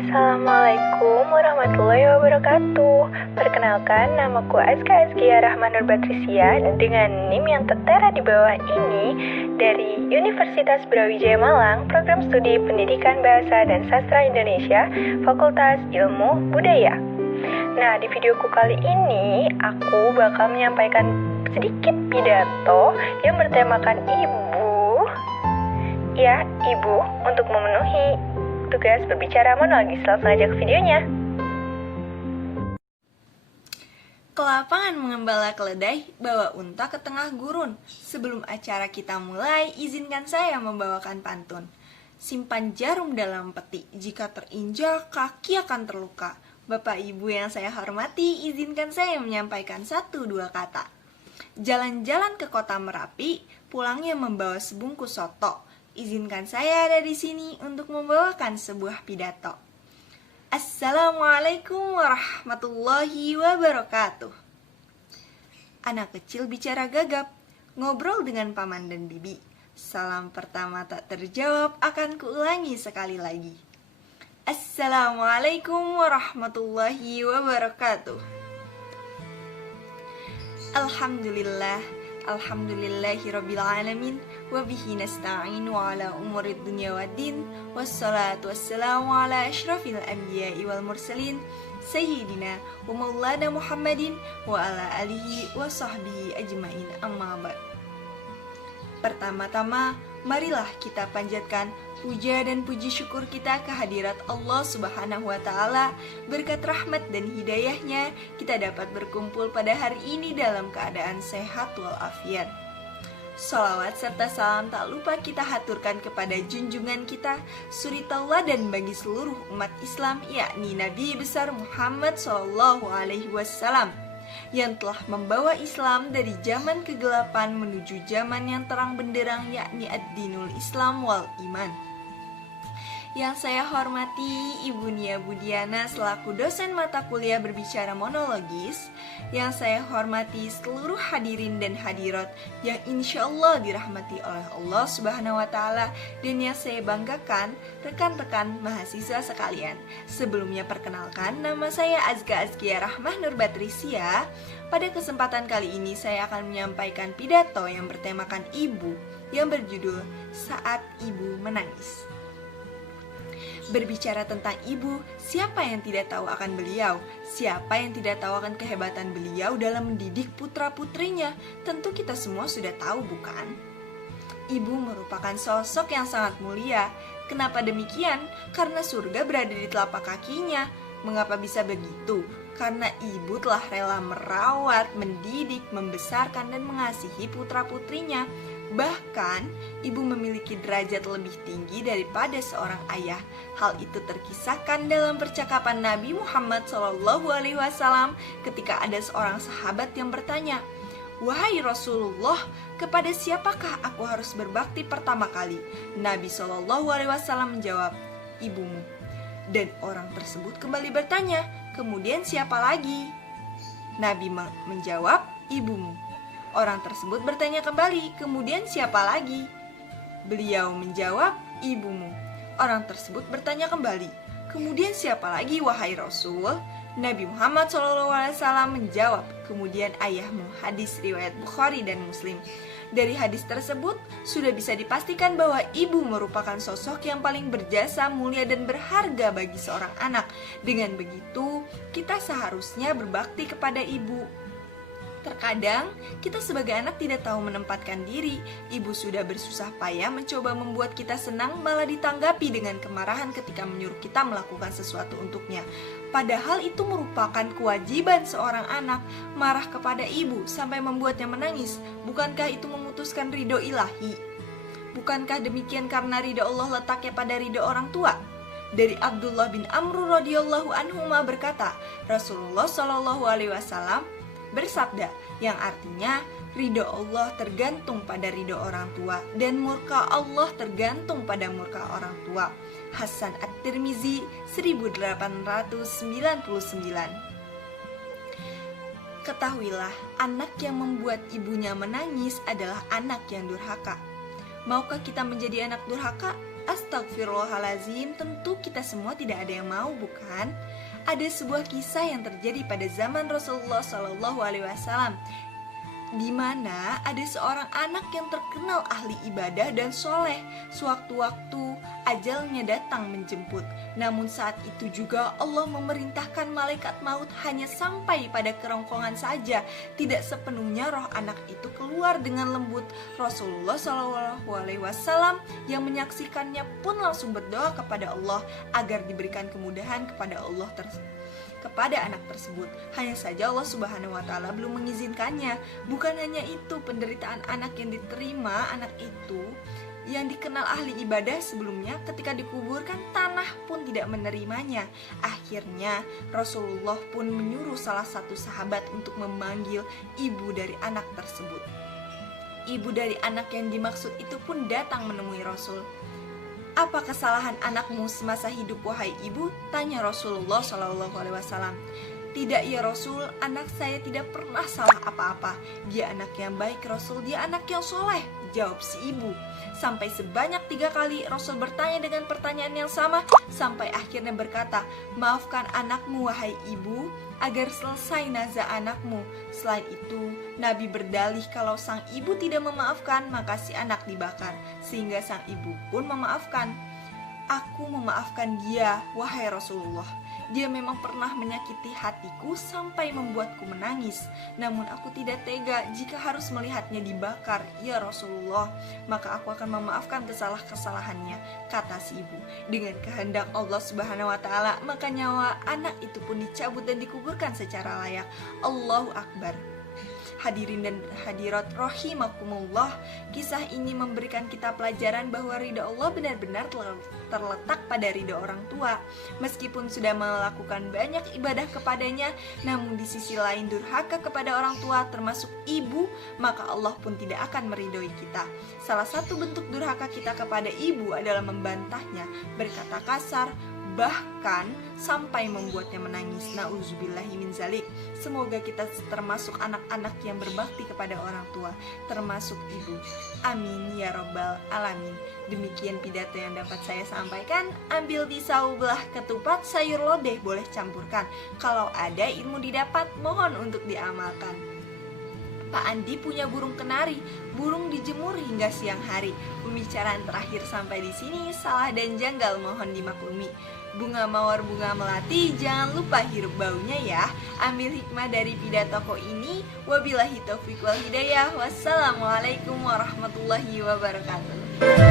Assalamualaikum warahmatullahi wabarakatuh. Perkenalkan, namaku Azka Azkia Rahman Nur Batrisia dengan NIM yang tertera di bawah ini dari Universitas Brawijaya Malang, Program Studi Pendidikan Bahasa dan Sastra Indonesia, Fakultas Ilmu Budaya. Nah, di videoku kali ini aku bakal menyampaikan sedikit pidato yang bertemakan ibu. Ya, ibu untuk memenuhi tugas berbicara monologis. Langsung aja ke videonya. Ke lapangan mengembala keledai, bawa unta ke tengah gurun. Sebelum acara kita mulai, izinkan saya membawakan pantun. Simpan jarum dalam peti, jika terinjak kaki akan terluka. Bapak Ibu yang saya hormati, izinkan saya menyampaikan 1-2 kata. Jalan-jalan ke kota Merapi, pulangnya membawa sebungkus soto. Izinkan saya ada di sini untuk membawakan sebuah pidato. Assalamualaikum warahmatullahi wabarakatuh. Anak kecil bicara gagap, ngobrol dengan paman dan bibi. Salam pertama tak terjawab akan kuulangi sekali lagi. Assalamualaikum warahmatullahi wabarakatuh. Alhamdulillahirrabbilalamin. Wabihi nasta'inu ala umurid dunya waddin. Wassalatu wassalamu ala ashrafil anbiya'i wal mursalin Sayyidina wa maulana Muhammadin wa ala alihi wa sahbihi ajmain, amma ba'd. Pertama-tama, marilah kita panjatkan puja dan puji syukur kita kehadirat Allah Subhanahu wa Ta'ala. Berkat rahmat dan hidayahnya, kita dapat berkumpul pada hari ini dalam keadaan sehat walafiat. Sholawat serta salam tak lupa kita haturkan kepada junjungan kita, suri tauladan bagi seluruh umat Islam, yakni Nabi besar Muhammad SAW, yang telah membawa Islam dari zaman kegelapan menuju zaman yang terang benderang, yakni ad-dinul Islam wal iman. Yang saya hormati Ibu Nia Budiana selaku dosen mata kuliah berbicara monologis. Yang saya hormati seluruh hadirin dan hadirat yang insya Allah dirahmati oleh Allah Subhanahu wa Ta'ala. Dan yang saya banggakan, rekan-rekan mahasiswa sekalian. Sebelumnya perkenalkan, nama saya Azka Azkia Rahman Nur Batrisia. Pada kesempatan kali ini saya akan menyampaikan pidato yang bertemakan ibu, yang berjudul Saat Ibu Menangis. Berbicara tentang ibu, siapa yang tidak tahu akan beliau? Siapa yang tidak tahu akan kehebatan beliau dalam mendidik putra-putrinya? Tentu kita semua sudah tahu, bukan? Ibu merupakan sosok yang sangat mulia. Kenapa demikian? Karena surga berada di telapak kakinya. Mengapa bisa begitu? Karena ibu telah rela merawat, mendidik, membesarkan, dan mengasihi putra-putrinya. Bahkan, ibu memiliki derajat lebih tinggi daripada seorang ayah. Hal itu terkisahkan dalam percakapan Nabi Muhammad SAW ketika ada seorang sahabat yang bertanya, "Wahai Rasulullah, kepada siapakah aku harus berbakti pertama kali?" Nabi SAW menjawab, "Ibumu." Dan orang tersebut kembali bertanya, "Kemudian siapa lagi?" Nabi menjawab, "Ibumu." Orang tersebut bertanya kembali, "Kemudian siapa lagi?" Beliau menjawab, "Ibumu." Orang tersebut bertanya kembali, "Kemudian siapa lagi, wahai Rasul?" Nabi Muhammad SAW menjawab, "Kemudian ayahmu." Hadis riwayat Bukhari dan Muslim. Dari hadis tersebut, sudah bisa dipastikan bahwa ibu merupakan sosok yang paling berjasa, mulia, dan berharga bagi seorang anak. Dengan begitu, kita seharusnya berbakti kepada ibu. Terkadang, kita sebagai anak tidak tahu menempatkan diri. Ibu sudah bersusah payah mencoba membuat kita senang, malah ditanggapi dengan kemarahan ketika menyuruh kita melakukan sesuatu untuknya. Padahal itu merupakan kewajiban seorang anak. Marah kepada ibu sampai membuatnya menangis, bukankah itu memutuskan ridho ilahi? Bukankah demikian karena ridho Allah letaknya pada ridho orang tua? Dari Abdullah bin Amr radhiyallahu anhuma berkata, Rasulullah SAW bersabda, yang artinya ridho Allah tergantung pada ridho orang tua dan murka Allah tergantung pada murka orang tua. Hasan At-Tirmizi 1899. Ketahuilah, anak yang membuat ibunya menangis adalah anak yang durhaka. Maukah kita menjadi anak durhaka? Astagfirullahalazim, tentu kita semua tidak ada yang mau, bukan? Ada sebuah kisah yang terjadi pada zaman Rasulullah SAW, di mana ada seorang anak yang terkenal ahli ibadah dan soleh. Sewaktu-waktu ajalnya datang menjemput. Namun saat itu juga Allah memerintahkan malaikat maut hanya sampai pada kerongkongan saja. Tidak sepenuhnya roh anak itu keluar dengan lembut. Rasulullah SAW yang menyaksikannya pun langsung berdoa kepada Allah agar diberikan kemudahan kepada anak tersebut. Hanya saja Allah Subhanahu wa Ta'ala belum mengizinkannya. Bukan hanya itu, penderitaan anak yang diterima anak itu yang dikenal ahli ibadah sebelumnya, ketika dikuburkan tanah pun tidak menerimanya. Akhirnya Rasulullah pun menyuruh salah satu sahabat untuk memanggil ibu dari anak tersebut. Ibu dari anak yang dimaksud itu pun datang menemui Rasul. "Apa kesalahan anakmu semasa hidup, wahai ibu?" tanya Rasulullah SAW. "Tidak ya Rasul, anak saya tidak pernah salah apa-apa. Dia anak yang baik Rasul, dia anak yang soleh," jawab si ibu. Sampai sebanyak 3 kali Rasul bertanya dengan pertanyaan yang sama, sampai akhirnya berkata, "Maafkan anakmu wahai ibu, agar selesai nazah anakmu." Selain itu, Nabi berdalih kalau sang ibu tidak memaafkan, maka si anak dibakar, sehingga sang ibu pun memaafkan. "Aku memaafkan dia, wahai Rasulullah. Dia memang pernah menyakiti hatiku sampai membuatku menangis. Namun aku tidak tega jika harus melihatnya dibakar, ya Rasulullah. Maka aku akan memaafkan kesalahannya," kata si ibu. Dengan kehendak Allah Subhanahu wa Ta'ala, maka nyawa anak itu pun dicabut dan dikuburkan secara layak. Allahu Akbar. Hadirin dan hadirat rahimakumullah, kisah ini memberikan kita pelajaran bahwa ridha Allah benar-benar terletak pada ridha orang tua. Meskipun sudah melakukan banyak ibadah kepadanya, namun di sisi lain durhaka kepada orang tua termasuk ibu, maka Allah pun tidak akan meridhoi kita. Salah satu bentuk durhaka kita kepada ibu adalah membantahnya, berkata kasar, bahkan sampai membuatnya menangis. Nauzubillahi min zalik. Semoga kita termasuk anak-anak yang berbakti kepada orang tua, termasuk ibu. Amin ya rabbal alamin. Demikian pidato yang dapat saya sampaikan. Ambil pisau belah ketupat, sayur lodeh boleh campurkan. Kalau ada ilmu didapat, mohon untuk diamalkan. Pak Andi punya burung kenari, burung dijemur hingga siang hari. Pembicaraan terakhir sampai di sini salah dan janggal, mohon dimaklumi. Bunga mawar bunga melati, jangan lupa hirup baunya ya. Ambil hikmah dari pidato ini. Wabillahi taufiq wal hidayah. Wassalamualaikum warahmatullahi wabarakatuh.